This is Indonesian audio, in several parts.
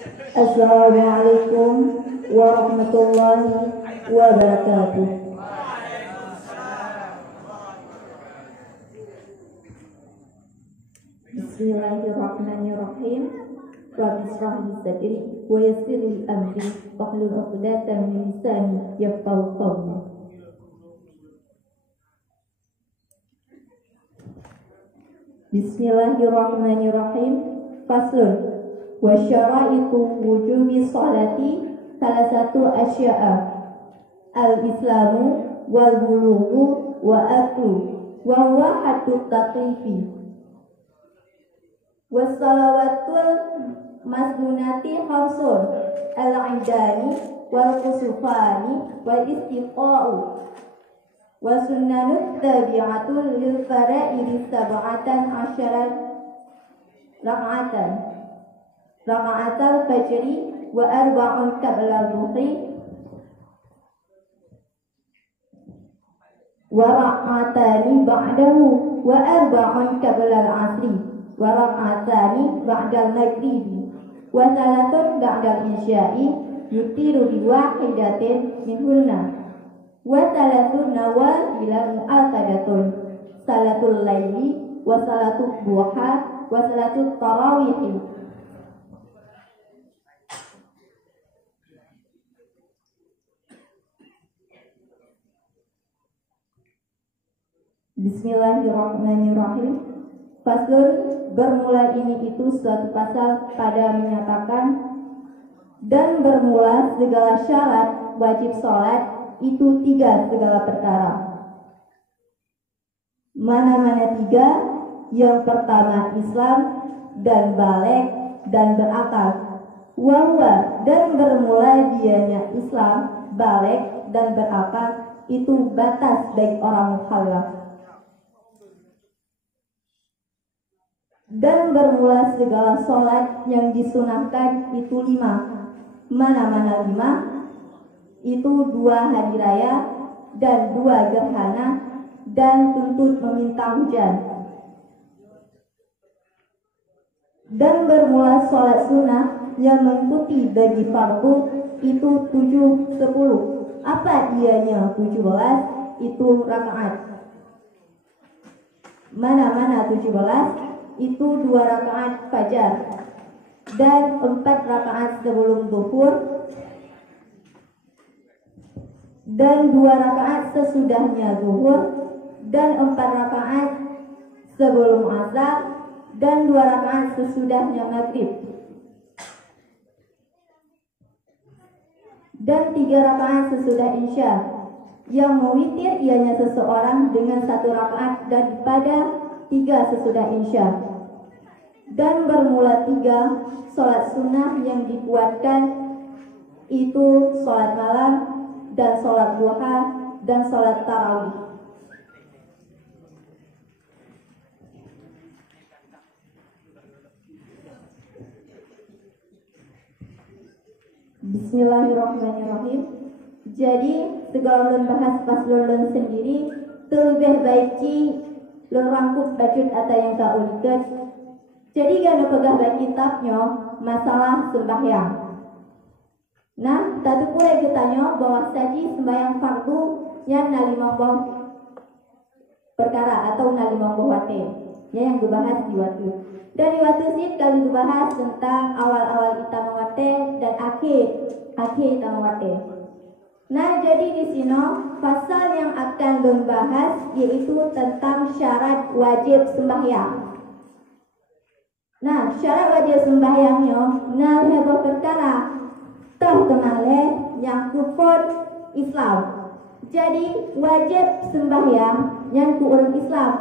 Assalamualaikum warahmatullahi wabarakatuh. Bismillahirrahmanirrahim. Rabbi shrah li sadri wa yassir li amri wahlul 'uqdatam min lisani yafqahu qawli. Bismillahirrahmanirrahim. Faslun wa syara'itu wujubi sholati salah satu asya'a al-islamu wal bulughu wa aklu wa huwa haddut taqlifi wa salawatul masnunati khamsun al-'idani wal kusufani wal istiqa'u wa sunnanut tabi'atul lil fara'idi sab'atan asyarat raka'atal fajri wa arba'un qabla dhuhri wa raka'atani ba'dahu wa arba'un qabla al-'asri wa raka'atani ba'dal maghribi wa salatun ba'dal isya'i yutiru bi wahidatin minhunna wa salatun nawafila mu'akkadatun salatul laili wa salatul duha wa salatul tarawih. Bismillahirrahmanirrahim. Faslun, bermula ini itu suatu pasal pada menyatakan dan bermula segala syarat wajib sholat itu 3 segala perkara. Mana-mana 3? Yang pertama Islam dan baligh dan berakal. Wahwa, dan bermula dianya Islam, baligh dan berakal itu batas baik orang mukallaf. Dan bermula segala sholat yang disunahkan itu 5. Mana-mana 5? Itu 2 hari raya dan 2 gerhana dan tuntut meminta hujan. Dan bermula sholat sunnah yang mengikuti bagi fardu itu 7-10. Apa ianya 17? Itu rakaat. Mana-mana 17? Itu 2 rakaat fajar dan 4 rakaat sebelum zuhur dan 2 rakaat sesudahnya zuhur dan 4 rakaat sebelum asar dan 2 rakaat sesudahnya maghrib dan 3 rakaat sesudah isya. Yang mewitir ianya seseorang dengan 1 rakaat daripada 3 sesudah isya. Dan bermula 3 sholat sunnah yang dikuatkan itu sholat malam dan sholat duha dan sholat tarawih. Bismillahirrahmanirrahim. Jadi segala ulun bahas pas ulun sendiri terlebih baik rangkup bacot atau yang tak ulikat. Jadi gak pegah baik kitabnya masalah sembahyang. Nah, tadi pula kitanya bahwa saji sembahyang fardu yang nalimambah perkara atau nalimambah wate. Ya yang dibahas di waktu. Dan di waktu sih kalau dibahas tentang awal-awal kita mewate dan akhir kita mewate. Nah, jadi di sini pasal yang akan membahas yaitu tentang syarat wajib sembahyang. Nah, syarat wajib sembahyangnya heboh perkara toh kemale yang kufur Islam. Jadi wajib sembahyang yang ku orang Islam,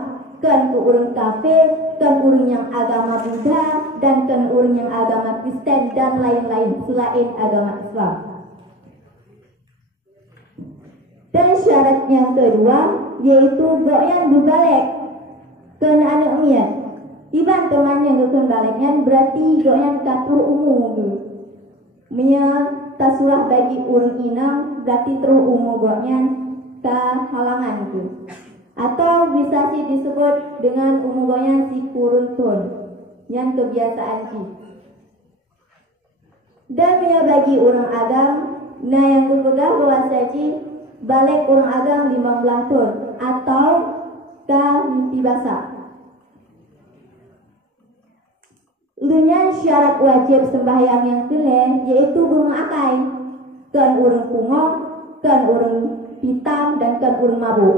kan ku orang kafir, kan orang yang agama Buddha, dan kan orang yang agama Kristen dan lain-lain selain agama Islam. Dan syarat yang kedua yaitu goyan balik ke anak umiat. Iban teman yang gokon baliknya berarti goyan katur umum gitu. Menya tasurah bagi urang inang berarti terus umum goyan ke halangan gitu. Atau bisa sih disebut dengan umum goyan si kuruntun yang kebiasaan sih. Dan bagi orang agam, nah yang berpegang bahwa saji balik orang agam 15 tahun atau ke mimpi basah. Lunyan syarat wajib sembahyang yang kelih yaitu bermakai kan orang kungong, kan orang hitam dan kan orang mabuk.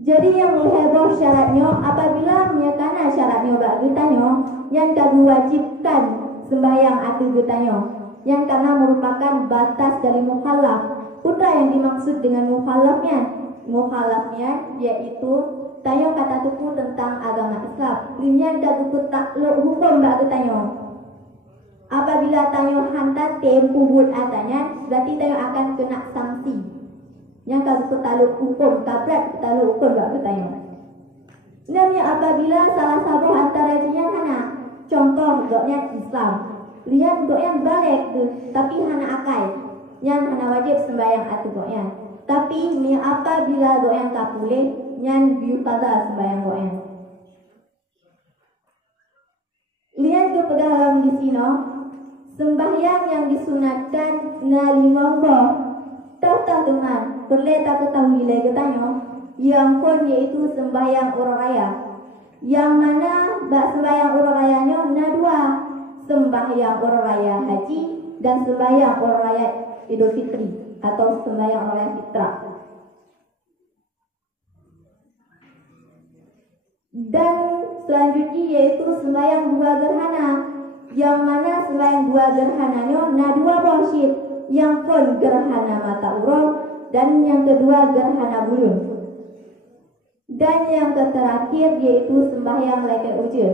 Jadi yang heboh syaratnya apabila menyekana syaratnya bagi tanya yang kagum wajibkan sembahyang atau getanya yang karena merupakan batas dari mukhalaf. Putra yang dimaksud dengan mukhalafnya yaitu tanya kata tuku tentang agama Islam. Linyan kagum takluk hukum bagi tanya. Apabila tanya hantar tempu buat atanya berarti tanya akan kena sanksi. Yang kagum taluk hukum tabrak taluk hukum bagi tanya. Namanya apabila salah satu antara jinya hana contoh goknya Islam. Lihat goknya balik tu, tapi hana akai. Yang hana wajib sembahyang atau goknya. Tapi ni apabila goknya tak boleh, yang biutada sembahyang goknya. Lihat ke pedalam di sini, sembahyang yang disunatkan na 5 boh. Tahu teman, boleh tak ketahui lagi tanya. Yang pun yaitu sembahyang orang raya. Yang mana sembahyang orang rayanya na 2. Sembahyang orang raya haji dan sembahyang orang raya Idul Fitri atau sembahyang orang raya fitrah. Dan selanjutnya yaitu sembahyang 2 gerhana. Yang mana sembahyang 2 gerhananya na 2 bosyid. Yang pun gerhana mata urang dan yang kedua gerhana bulan. Dan yang terakhir yaitu sembahyang lekai ujur.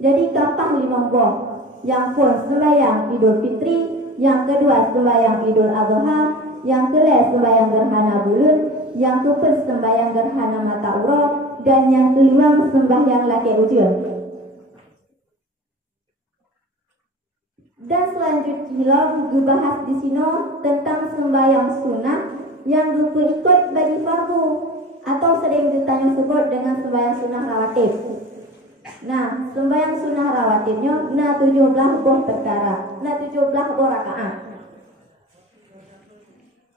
Jadi kapah 5 boh. Yang pun sembahyang Idul Fitri, yang kedua sembahyang Idul Adha, yang kelima sembahyang gerhana bulan, yang keempat sembahyang gerhana mata urang, dan yang kelima sembahyang lekai ujur. Dan selanjutnya dibahas di sini tentang sembahyang sunnah yang ikut bagi fardu atau sering ditanya sebut dengan sembahyang sunnah rawatib. Nah, sembahyang sunnah rawatibnya na 17 boh perkara, na 17 boh rakaat.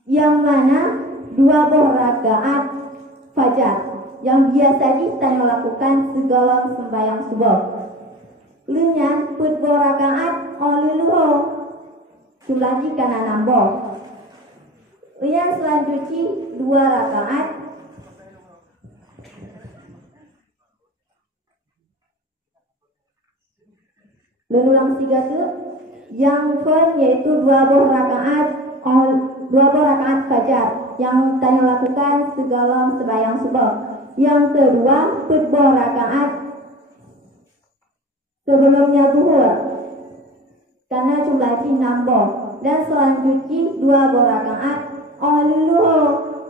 Yang mana 2 boh rakaat fajar yang biasa kita lakukan segala sembahyang subuh. Lunyan put boh rakaat oluluho jumlah jika na 6 boh. Yang selanjutnya 2 rakaat ulang 3 tu yang pun yaitu 2 boh rakaat fajar yang tanya lakukan segala sembahyang subuh. Yang kedua 4 boh rakaat sebelumnya zuhur karena jumlahnya 6 boh. Dan selanjutnya 2 boh rakaat oluluho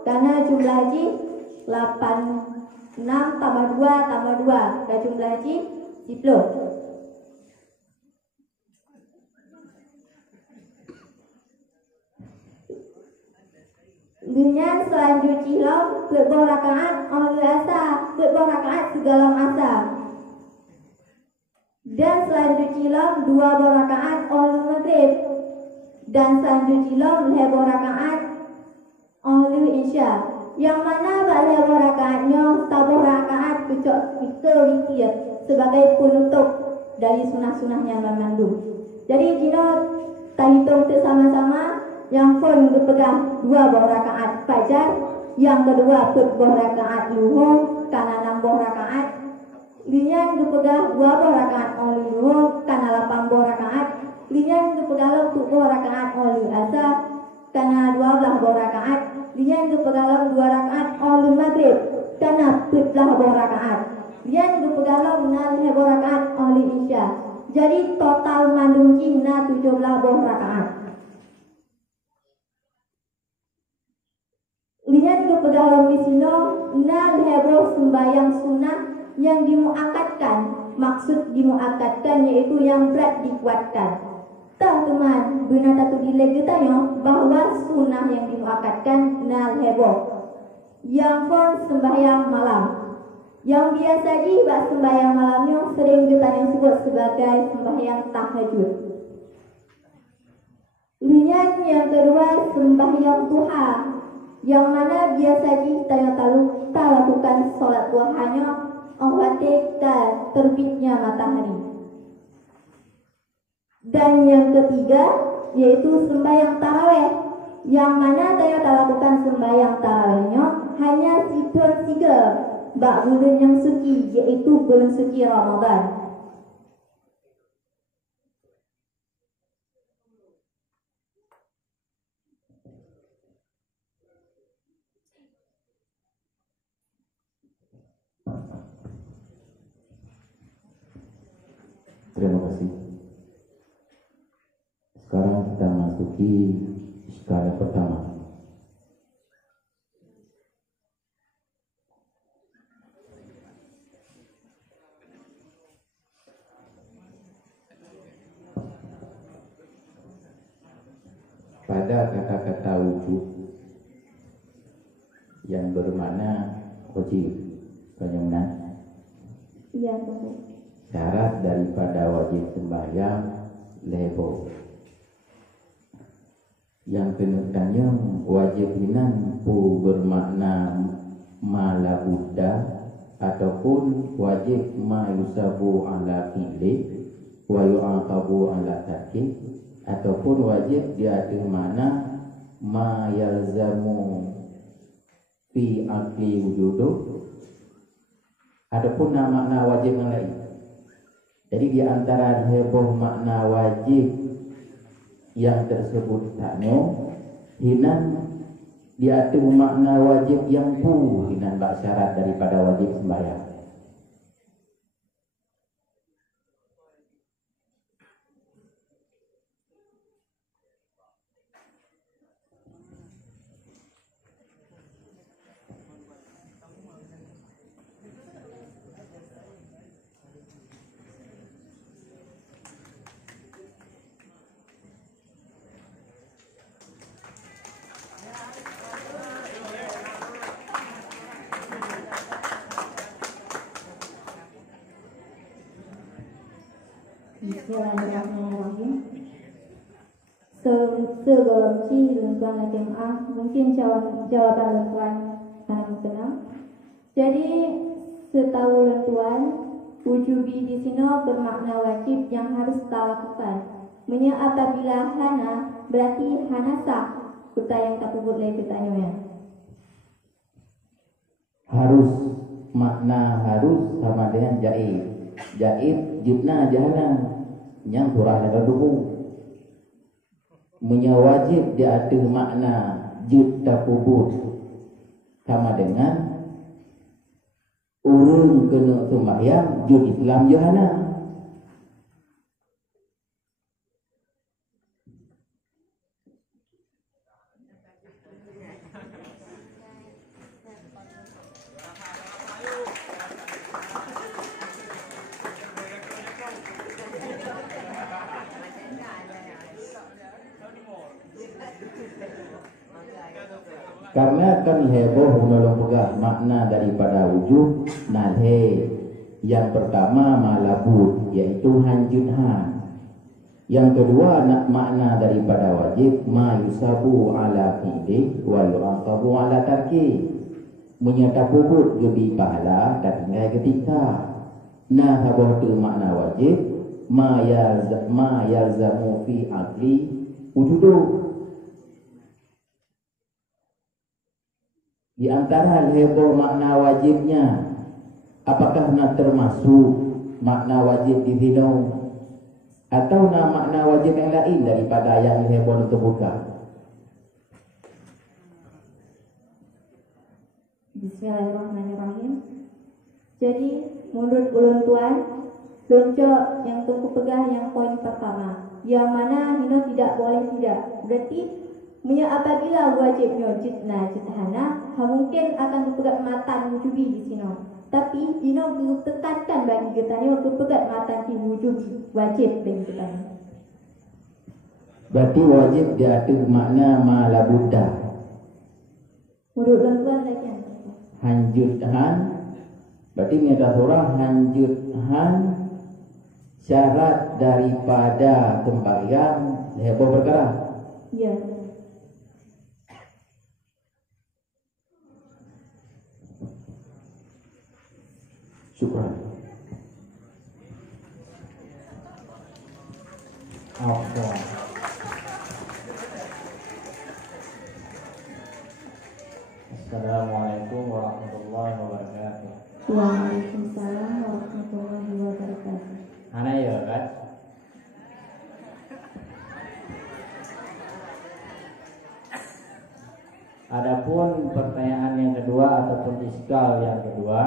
karena jumlahnya 6 tambah 2 dan jumlahnya 10. Dengan selanjutnya berboh rakaat oleh asa, berboh rakaat segala masa. Dan selanjutnya 2 boh rakaat oleh maghrib. Dan selanjutnya boh rakaat oleh isya. Yang mana balik boh rakaatnya taboh rakaat kecok kita wikir sebagai penutup dari sunah-sunahnya memandu. Jadi jika kita hitung sama-sama. Yang pun dipegang 2 boh rakaat fajar, yang kedua 4 boh rakaat luhur karena 6 boh rakaat. Linyan dipegang 2 boh rakaat oleh luhur karena 8 boh rakaat. Linyan dipegang 2 boh rakaat oleh asar karena 12 boh rakaat. Linyan dipegang 2 rakaat oleh maghrib karena 14 boh rakaat. Linyan dipegang 6 boh rakaat oleh isya. Jadi total mandungki 17 boh rakaat. Lihat ke pedalam di sini, na heboh sembahyang sunnah yang dimuakatkan. Maksud dimuakatkan yaitu yang berat dikuatkan. Tahu teman, benar tak dilek tanya bahwa sunnah yang dimuakatkan na heboh. Yang pun sembahyang malam. Yang biasa buat sembahyang malamnya sering kita sebut sebagai sembahyang tahajud. Kemudian yang kedua sembahyang duha, yang mana biasa kita lakukan solat duhanya ketika terbitnya matahari. Dan yang ketiga yaitu sembahyang tarawih, yang mana kita lakukan sembahyang tarawihnya hanya tiga bak bulan yang suci, yaitu bulan suci Ramadan. Terima kasih. Sekarang kita masuki skala pertama. Pada kata-kata wujud yang bermakna wajib, bagaimana? Iya, betul. Syarat daripada wajib sembahyang lebo. Yang kenutannya wajib hinan pu bermakna mala buddha ataupun wajib ma yusabu ala fi'li wa yu'aqabu ala tarki, ataupun wajib dia ada makna ma yalzamu fi akli wujudu, ataupun makna wajib yang lain. Jadi di antara heboh makna wajib yang tersebut takno hinan dia ada makna wajib yang pu hinan bak syarat daripada wajib sembahyang. Bismillahirrahmanirrahim. Sebelum tuan jemaah, mungkin jawaban tuan anak kenal. Jadi setahu tuan, wujubi di sini bermakna wajib yang harus kita lakukan. Menya apabila hana berarti hana sah. Kita yang tak puput lagi bertanya. Harus, makna harus sama dengan jaib. Jaib jibna jahana yang surah yang kedua. Menyawajib dia ada makna jud takubut sama dengan urung kena sembahyang jud Islam jahana. Karena kan heboh menolong pegah makna daripada wujud nalhe. Yang pertama malabud, yaitu hanjunhan. Yang kedua makna daripada wajib ma yusabu ala fi'li wa yu'aqabu ala tarki. Menyata puput gebi pahala dan tinggal ketika. Nah heboh tu makna wajib ma yalzamu fi akli wujudu. Di antara heboh makna wajibnya, apakah nak termasuk makna wajib di hidung atau makna wajib yang lain daripada yang heboh terbuka? Bismillahirrahmanirrahim. Jadi menurut ulun tuan, lonco yang tunggu pegang yang poin pertama, yang mana hino tidak boleh tidak. Berarti apabila wajibnya jithana, mungkin akan berpegat matan wujubi di sini. Tapi dino tekankan bagi kitanya berpegat matan di wujubi wajib bagi kitanya. Berarti wajib dia ada makna malabudda. Menurut tuan lagi hanjuthan Berarti niata surah hanjuthan syarat daripada sembahyang heboh perkara. Ya. Syukran. Afwan. Assalamualaikum warahmatullahi wabarakatuh. Waalaikumsalam warahmatullahi wabarakatuh. Ana ya kan? Adapun pertanyaan yang kedua ataupun iskal yang kedua,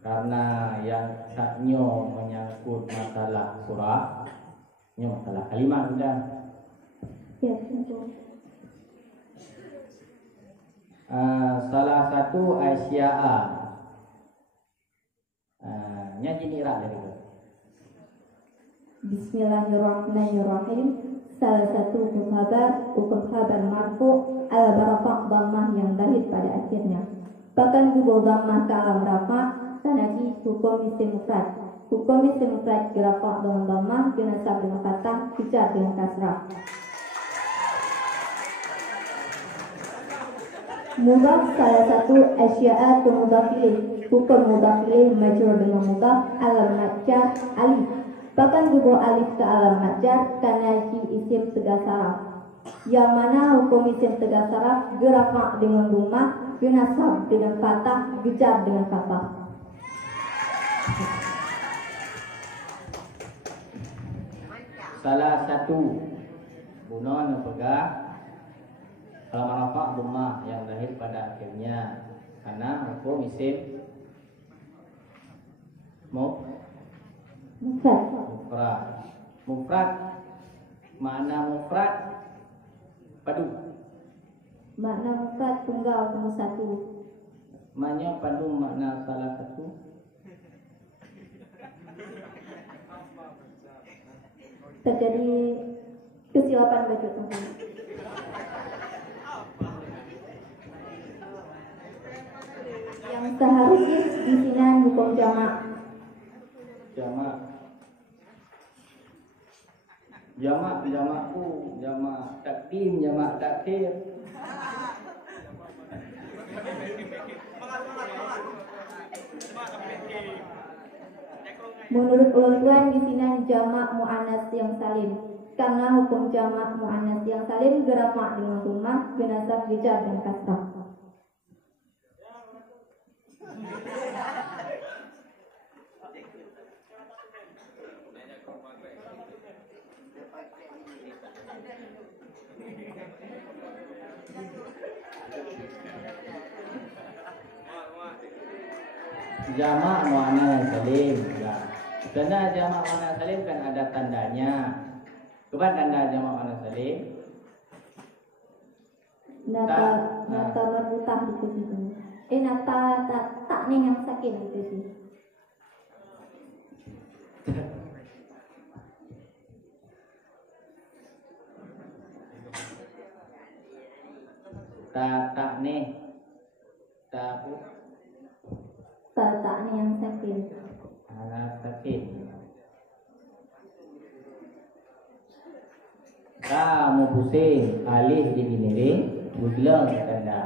karena yang saknyo menyangkut masalah surah, nyo masalah kalimat sudah. Ya, betul. Salah satu asya'a nyanyi nira dari itu. Bismillahirrahmanirrahim. Salah satu hukum khabar marfu ala barafah dhammah yang lahir pada akhirnya. Bahkan kubur dhammah ke alam rafa tanaji hukum isim mufrad. Hukum isim mufrad gerafah dengan dhammah dinasab dengan fathah dijar dengan kasrah. Mudhaf salah satu asya'a ke mudhaf ilaih. Hukum mudhaf ilaih majrur dengan mudhaf alam majar alif. Bahkan kubur alif ke alam majar karena isim tegas saraf. Yang mana hukum isim tegas saraf gerafa dengan dhammah, dinasab dengan fathah, dijar dengan fathah. Salah satu bunon pegang alam rafa dhammah yang lahir pada akhirnya karena hukum isim mufrad. Makna mufrad padu. Makna mufrad tunggal temu satu. Makna padu makna salah satu. Terjadi kesilapan baca tunggal. Yang seharusnya di sini hukum jamak. Jamakku, jamak takdim, jamak takhir. Menurut ulun di sini jamak muannas yang salim. Karena hukum jamak muannas yang salim geramak dengan dhammah, binasab dijar dan kasrah. Jamak muannas salim. Ya. Karena jamak muannas salim kan ada tandanya. Coba tanda jamak muannas salim. Nata marbutah gitu situ. Nata tak nih yang sakit gitu sih. Tak nih. Tak Tak nih yang sakit. anak sakit. Kamu pusing alih di sini bulan tanda.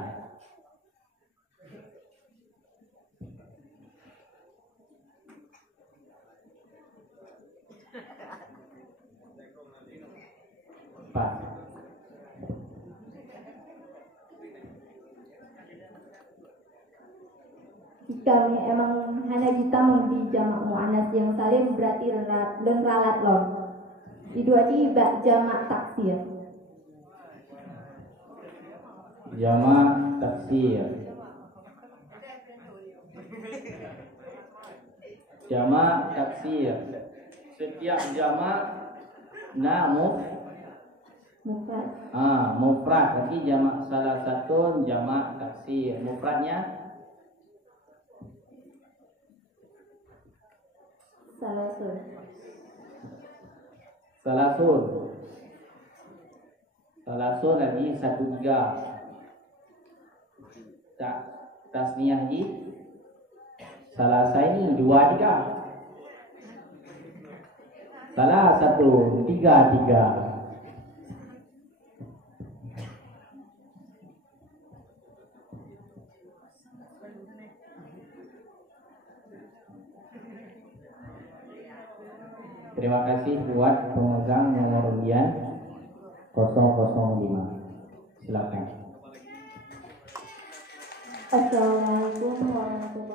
Pas. Jika emang hanya kita di jamak muannas yang salim berarti ralat loh. Di dua di jamak taksir. Jamak taksir. Jamak taksir. Setiap jamak Mufrad. Mufrad berarti jamak salah satu jamak taksir. Mufradnya Salasun tadi 1 3. Tak tasniyah di Salah saya ini 2, 3. Salah 1, 3, 3. Terima kasih buat pemegang nomor undian 005. Silakan. Assalamualaikum warahmatullahi